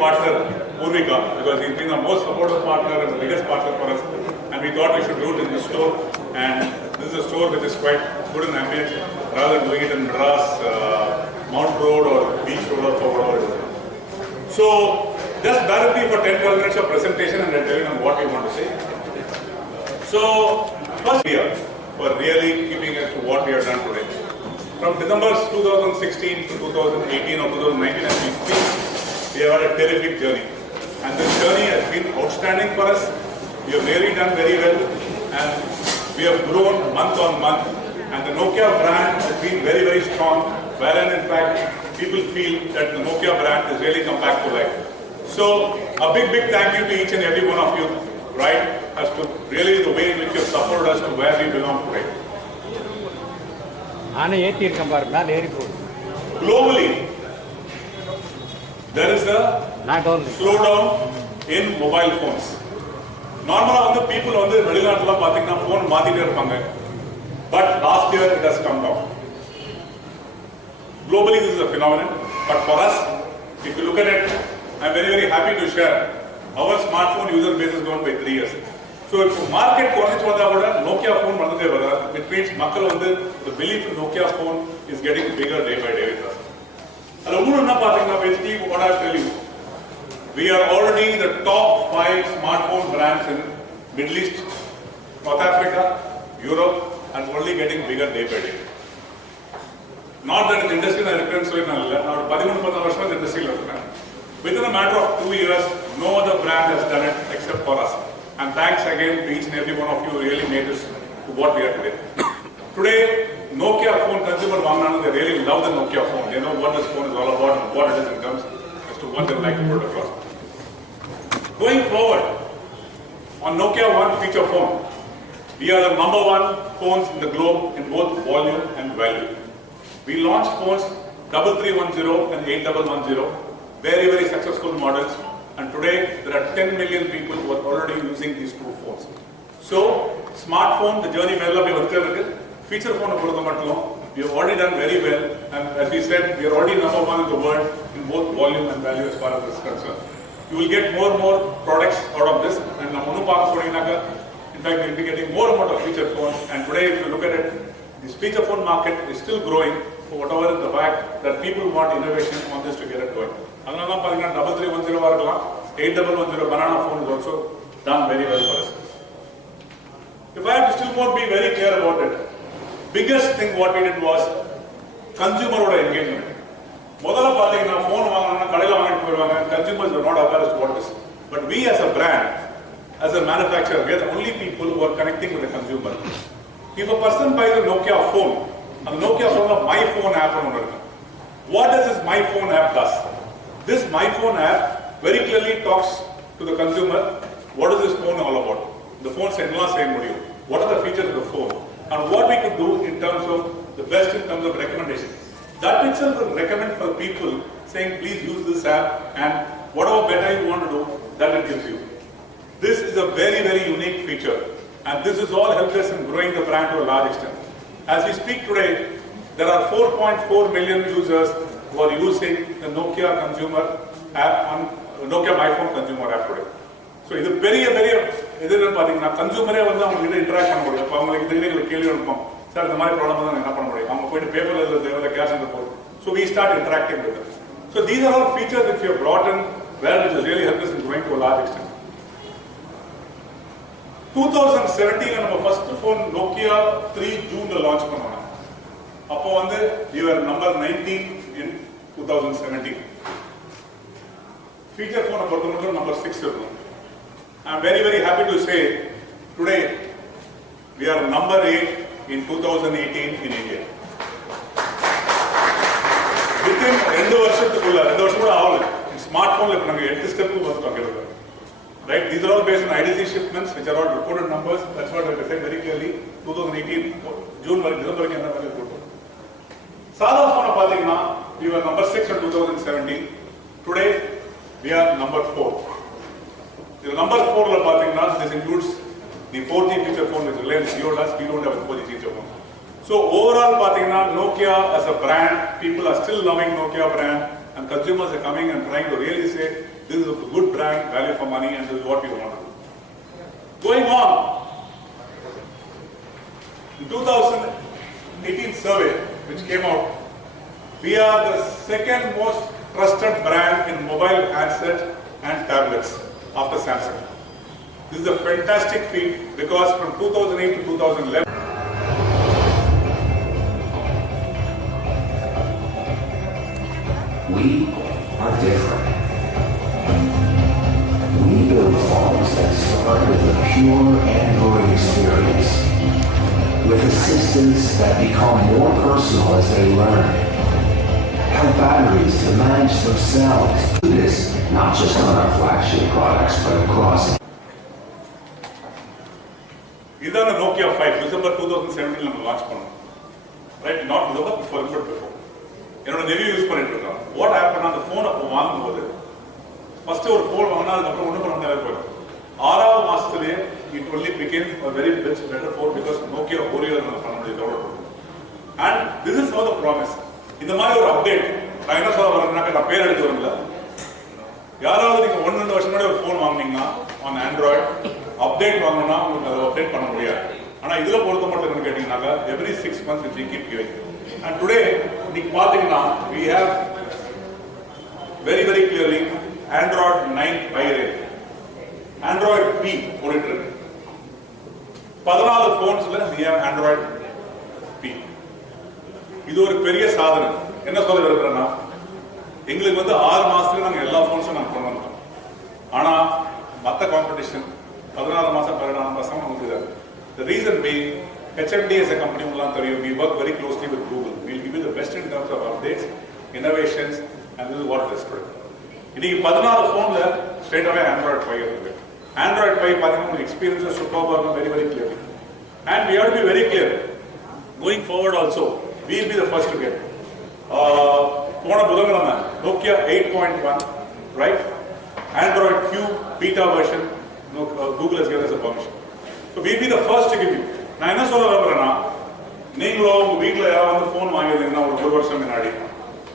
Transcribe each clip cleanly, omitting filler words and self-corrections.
partner, Purvika, because he's been the most supportive partner and the biggest partner for us. And we thought we should do it in this store. And this is a store which is quite good in ambience, rather than doing it in Madras, Mount Road or Beach Road or whatever it is. So, just bear with me for 10-12 minutes of presentation and I'll tell you what we want to say. So, first year for really keeping us to what we have done today. From December 2016 to 2018 or 2019 as we speak, we have had a terrific journey. And this journey has been outstanding for us. We have really done very well and we have grown month on month. And the Nokia brand has been very, very strong, wherein in fact people feel that the Nokia brand has really come back to life. So a big, big thank you to each and every one of you, right, as to really the way in which you have supported us to where we belong today. Globally, there is a slowdown in mobile phones. Normally, people on the phone, but last year it has come down. Globally, this is a phenomenon, but for us, if you look at it, I'm very, very happy to share our smartphone user base has grown by 3 years. So if the market Nokia phone, which means the belief in Nokia phone is getting bigger day by day with us. Basically, what I'll tell you, we are already the top 5 smartphone brands in Middle East, North Africa, Europe, and only getting bigger day by day. Not that in the industry, I reckon so in the industry. Within a matter of 2 years, no other brand has done it except for us. And thanks again to each and every one of you who really made this to what we are today. Today, Nokia phone consumer they really love the Nokia phone. They know what this phone is all about and what it is in terms as to what they like to put across. Going forward, on Nokia One feature phone, we are the #1 phones in the globe in both volume and value. We launched phones 3310 and 8110, very, very successful models. And today, there are 10 million people who are already using these 2 phones. So, smartphone, the journey feature phone, we have already done very well. And as we said, we are already #1 in the world in both volume and value as far as this is concerned. You will get more and more products out of this. And in fact, we'll be getting more amount of feature phones. And today, if you look at it, this feature phone market is still growing for whatever is the fact that people want innovation on this to get it going. 3310 8110 banana phone is also done very well for us. If I have to still more be very clear about it, biggest thing what we did was consumer engagement. Consumers were not aware as to what this is. But we as a brand, as a manufacturer, we are the only people who are connecting with the consumer. If a person buys a Nokia phone, a Nokia phone of My Phone app, what does this My Phone app does? This My Phone app very clearly talks to the consumer, what is this phone all about? The phone what are the features of the phone? And what we could do in terms of the best in terms of recommendation. That itself will recommend for people saying, please use this app and whatever better you want to do, that it gives you. This is a very, very unique feature. And this has all helped us in growing the brand to a large extent. As we speak today, there are 4.4 million users who are using the Nokia consumer app on Nokia My Phone consumer app today. So this is very, very consumer interact so we start interacting with them. So these are all features which we have brought in, which has really helped us in growing to a large extent. 2017 our first phone Nokia 3 June launch we were number 19 in 2017. Feature phone number 6. I'm very, very happy to say today we are number 8 in 2018 in India. Within 2 years, smartphone right? These are all based on IDC shipments, which are all reported numbers. That's what I said very clearly. 2018 June, December. We were number 6 in 2017. Today we are number 4. The number 4 this includes the 4G feature phone which Reliance Jio does. We don't have a 4G feature phone. So overall Nokia as a brand, people are still loving Nokia brand and consumers are coming and trying to really say, this is a good brand, value for money, and this is what we want to do. Going on, in 2018 survey, which came out, we are the second most trusted brand in mobile handsets and tablets after Samsung. This is a fantastic feat because from 2008 to 2011, we are different. We build phones that start with a pure Android experience, with assistants that become more personal as they learn. Have batteries to manage themselves. Do this not just on our flagship products, but across. This is a Nokia 5, December 2017 we launched it. Right? Not December, before. You know, review use what happened on the phone of one first our phone it only became a very better phone because Nokia and this is how the promise. In the மாதிரி ஒரு update நான் என்ன சொல்ல வரேன்னாக்க நான் பேர் எடுத்து வரல யாராவது நீங்க 1-2 வருஷம் முன்னாடி ஒரு ஃபோன் வாங்குனீங்கன்னா on Android அப்டேட் வாங்கணும்னா உங்களுக்கு அதை அப்டேட் பண்ண முடியாது ஆனா இதுல பொறுத்த மட்டும் என்னன்னு கேட்டீங்கன்னாக்க every 6 months we keep giving and today நீங்க பாத்தீங்கன்னா we have very clearly Android 9 by rate Android P ஓடிட்டு இருக்கு 14 phonesல we have Android P இது ஒரு பெரிய சாதனை என்ன சொல்ல விரும்புறேன்னா எங்களுக்கு வந்து 6 மாசத்துல நாங்க எல்லா ஃபோன்ஸும் நாங்க கொண்டு வந்தோம் ஆனா மத்த காம்படிஷன் 16 மாசம் 12 மாசம் நமக்கு the reason being HMD as a company உங்களுக்கு தெரியும் we work very closely with Google we will give you the best in terms of updates innovations and this is what it is today இன்னைக்கு 14 phoneல straight away Android 5 இருக்கு Android 5 பாத்தீங்கன்னா experiences superb very clearly and we have to be very clear going forward also we will be the first to get. Nokia 8.1, right? Android Q beta version. Google has given us a permission. So we will be the first to give you. Now, I know you have a phone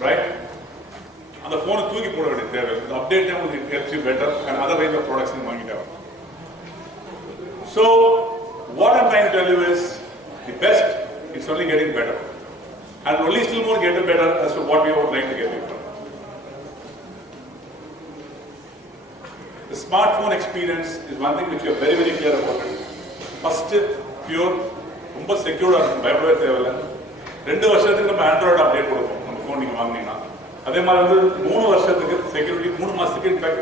right? And the phone is the update them will help you better and other range of products in the So, what I'm trying to tell you is the best is only getting better. And only still more get better as to what we are trying to get it. The smartphone experience is one thing which we are very clear about it. First, pure, secure and vibrant level. 2 வருஷத்துக்கு நம்ம Android update கொடுப்போம் நம்ம phone நீங்க வாங்குனீங்கன்னா அதே மாதிரி வந்து 3 வருஷத்துக்கு security 3 மாசத்துக்கு in fact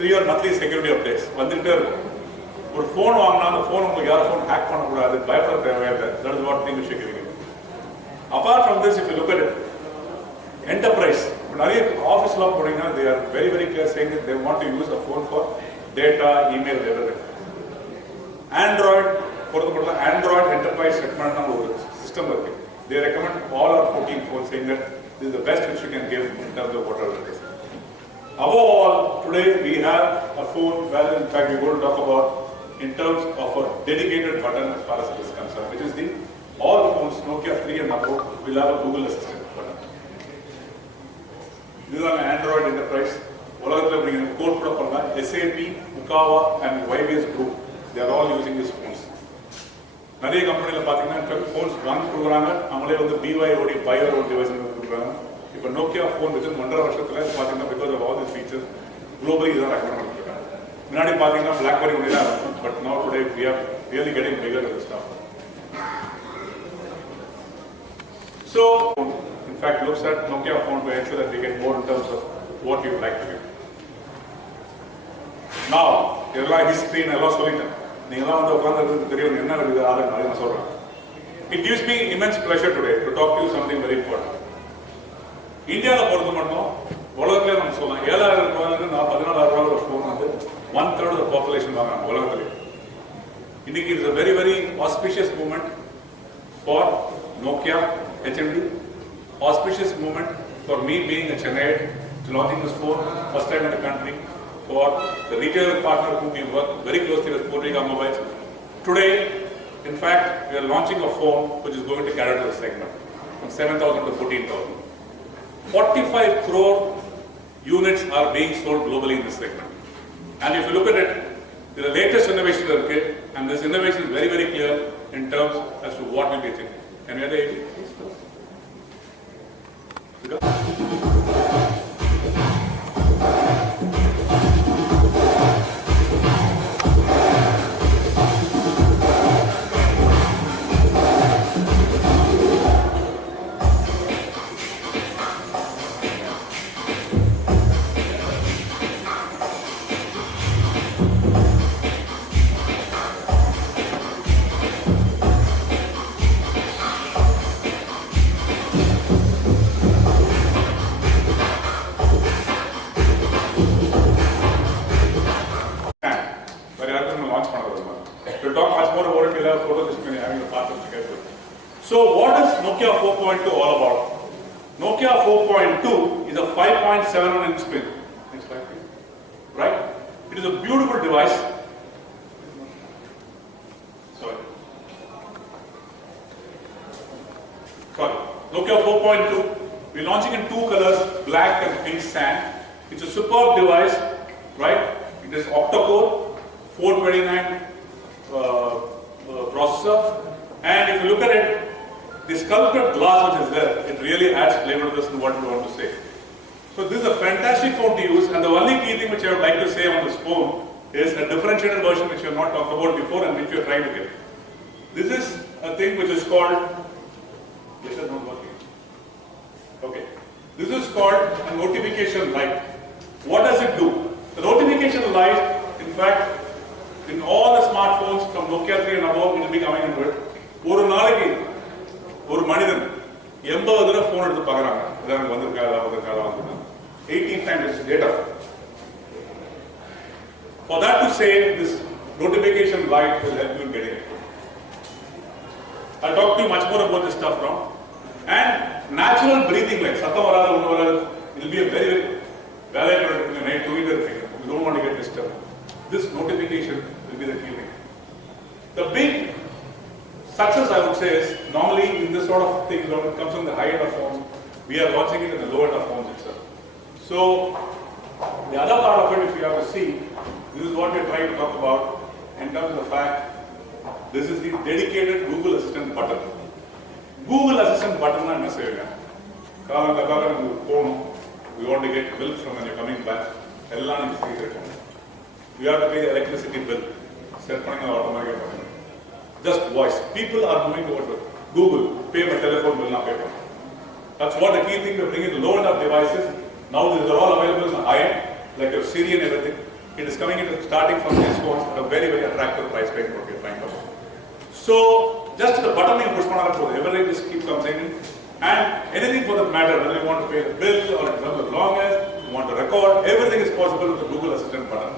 3 year monthly security updates வந்துட்டே இருக்கும் ஒரு phone வாங்குனா அந்த phone உங்களுக்கு யாரும் phone hack பண்ண கூடாது பயப்பட தேவையில்லை that is what thing we should give. Apart from this, if you look at it, enterprise, office law they are very clear saying that they want to use a phone for data, email, everything. Android enterprise system. They recommend all our 14 phones saying that this is the best which you can give in terms of whatever it is. Above all, today we have a phone where in fact we're going to talk about in terms of a dedicated button as far as it is concerned, which is the all phones, Nokia 3 and above, will have a Google Assistant button. This is an Android enterprise. SAP, Ukava and YBS group, they are all using these phones. Many companies are phones one program, the BYOD, buyer-owned device program. If a Nokia phone within 1.5 years, because of all these features, globally is recommended. BlackBerry, but now today we are really getting bigger in this stuff. So, in fact, looks at Nokia phone to ensure that we get more in terms of what you would like to do. Now, history and it gives me immense pleasure today to talk to you something very important. India, one-third of the population it is a very auspicious moment for Nokia, HMD, auspicious moment for me being a Chennaiite to launching this phone, first time in the country, for the retail partner who we work very closely with, Purvika Mobiles. Today, in fact, we are launching a phone which is going to carry to the segment from 7,000 to 14,000. 45 crore units are being sold globally in this segment. And if you look at it, the latest innovation are kit, and this innovation is very, very clear in terms as to what we'll be thinking. Can we have the AV, please? We'll talk much more about it. We'll have photos when you're having a partner together. So, what is Nokia 4.2 all about? Nokia 4.2 is a 5.7-inch screen. Next slide, please. Right? It is a beautiful device. Sorry. Nokia 4.2. We're launching in two colors, black and pink sand. It's a superb device, right? It is octa-core, 429 processor, and if you look at it, the sculpted glass which is there, it really adds flavor to this and what we want to say. So this is a fantastic phone to use, and the only key thing which I would like to say on this phone is a differentiated version which we have not talked about before and which we are trying to get. This is a thing which is called, this is not working. Okay. This is called a notification light. What does it do? The notification light, in fact, in all the smartphones from Nokia 3 and above, it will be coming into it. ஒரு நாளைக்கு ஒரு மனிதன் 80 தடவை phone எடுத்து பார்க்கறாங்க. இதான் வந்திருக்கா 18 times this data. For that to say, this notification light will help you in getting it. I'll talk to you much more about this stuff now. And natural breathing light, சத்தம் வராத ஒண்ணு வராது. It will be a very valuable night tooitter thing. You don't want to get disturbed. This notification will be the key thing. The big success, I would say, is normally in this sort of thing, when it comes from the high end of phones, we are launching it in the low end of phones itself. So, the other part of it, if you have to see, this is what we are trying to talk about in terms of the fact, this is the dedicated Google Assistant button. Google Assistant button is என்ன செய்யுங்க? காலங்காலமாக நீங்கள் போகணும், we want to get bill from when you're coming back, எல்லாம் நீங்கள் செய்திருக்கோம். You have to pay the electricity bill. Set பண்ணி automatically. Just voice. People are moving towards Google. Pay my telephone bill, not pay for. That's what the key thing we're bringing to low end of devices. Now these are all available in high end, like your Siri and everything. It is coming into starting from these phones at a very, very attractive price range what we're trying to offer. So just the button you push on, everything just keeps coming in. And anything for that matter, whether you want to pay the bill or in terms of long as, you want to record, everything is possible with the Google Assistant button.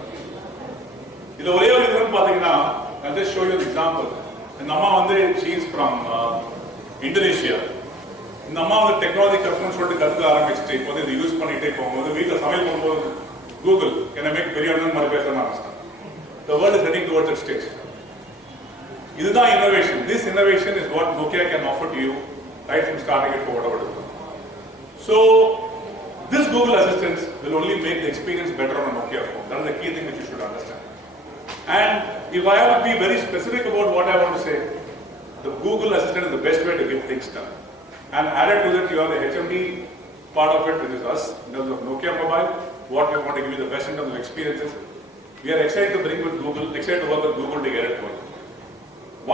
This ஒரே ஒரு இதுன்னு பாத்தீங்கன்னா, I'll just show you an example. இந்த அம்மா வந்து she is from Indonesia. இந்த அம்மா வந்து டெக்னாலஜி கற்றுன்னு சொல்லிட்டு கற்றுக்க ஆரம்பிச்சுட்டு இப்போ இதை யூஸ் பண்ணிட்டே போகும்போது வீட்டில் சமையல் பண்ணும்போது Google can I make biryani மாதிரி பேச ஆரம்பிச்சிட்டாங்க. The world is heading towards that stage. இதுதான் innovation. This innovation is what Nokia can offer to you right from starting it for whatever it is. So this Google Assistant will only make the experience better on a Nokia phone. That is the key thing which you should understand. And if I have to be very specific about what I want to say, the Google Assistant is the best way to get things done. And added to that, you have the HMD part of it, which is us, in terms of Nokia Mobile, what we want to give you the best in terms of experiences. We are excited to bring with Google, excited to work with Google to get it going.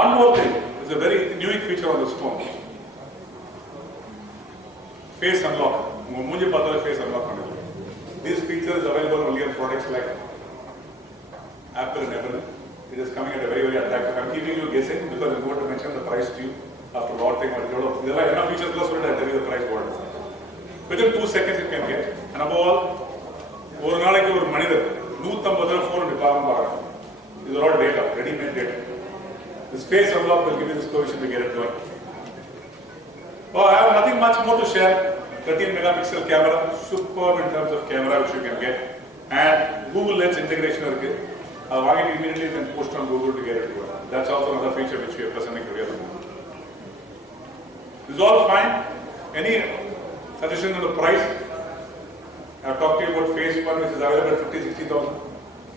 One more thing, is a very new feature on this phone. Face unlock. Munje patale face unlock. This feature is available only on products like Apple and Apple. It is coming at a very, very attractive. I'm keeping you guessing because I'm going to mention the price to you after a lot of things. There are enough features plus, I'll tell you the price what it is. Within 2 seconds you can get. And above all, ஒரு நாளைக்கு ஒரு மனிதர் 150 phone பார்க்கலாம். These are all data, ready-made data. This face unlock will give you this provision to get it going. Oh, I have nothing much more to share. 13 megapixel camera, superb in terms of camera which you can get. And Google Lens integration இருக்கு. Immediately then post on Google to get it to it. That's also another feature which we are presenting to you. This is all fine. Any suggestion on the price? I've talked to you about phase 1, which is available at 50,000, 60,000.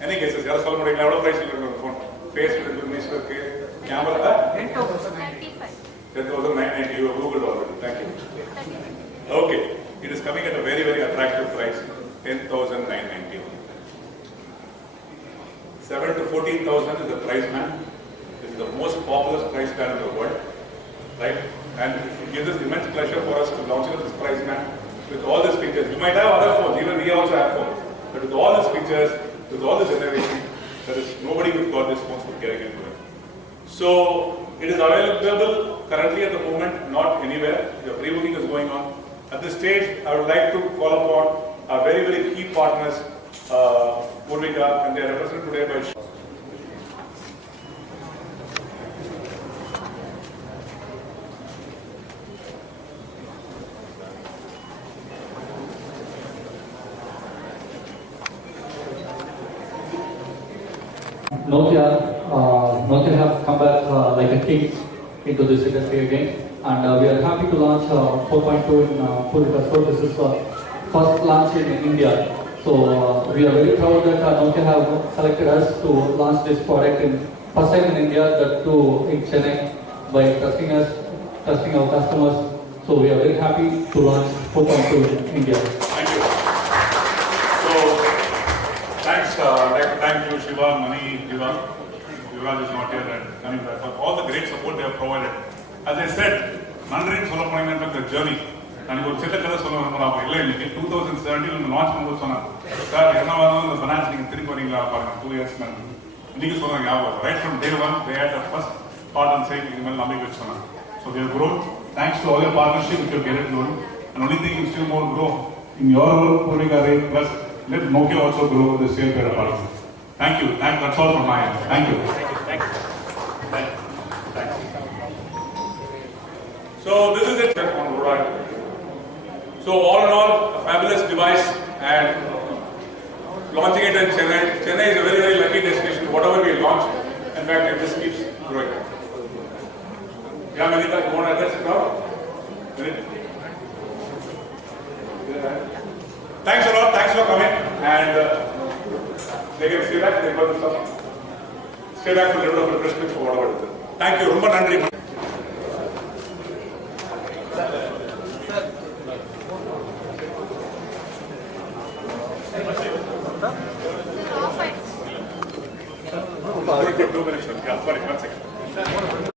Any cases? Yaar solve made a price on the phone. Phase 2 information camera 10,990. You have googled already. Thank you. Okay, it is coming at a very, very attractive price, 10,990. 7 to 14,000 is the price band. This is the most popular price band in the world, right? And it gives us immense pleasure for us to launch it at this price band with all these features. You might have other phones, even we also have phones, but with all these features, with all this innovation, there is nobody who's got these phones for getting into it. So it is available currently at the moment, not anywhere. The pre-booking is going on. At this stage, I would like to call upon our very, very key partners, Purvika, and they are represented today by Nokia have come back like a king into this industry again, and we are happy to launch 4.2 in Purvika store. This is first launch in India. So we are very proud that Nokia have selected us to launch this product in first time in India, that too in Chennai, by trusting us, trusting our customers. So we are very happy to launch 4.2 in India. Thank you. So, thanks, thank you, Shiva, Mani, Diva. Yuvraj is not here, and Kanim, for all the great support they have provided. As I said, Mandarin Solo Point the journey. And you said that 2017 launch sir, the finance 2 years. Right from day one, they had the first part and saying, so we have grown. Thanks to all your partnership, which you have get growing. And only thing is still more grow in your work, Purvika rate, plus let Nokia also grow with the same period of partnership. Thank you. That's all from my end. Thank you. Thank you. Thanks. So this is it on Road. So all in all, a fabulous device, and launching it in Chennai. Chennai is a very, very lucky destination. Whatever we launch, in fact, it just keeps growing. Yeah, Manita, you want to address it now? Thanks a lot. Thanks for coming. And they can stay back. They got the stuff. Stay back for a little bit of refreshment for whatever it is. Thank you. Rumba Nandri. For 2 minutes. Yeah, sorry, 1 second.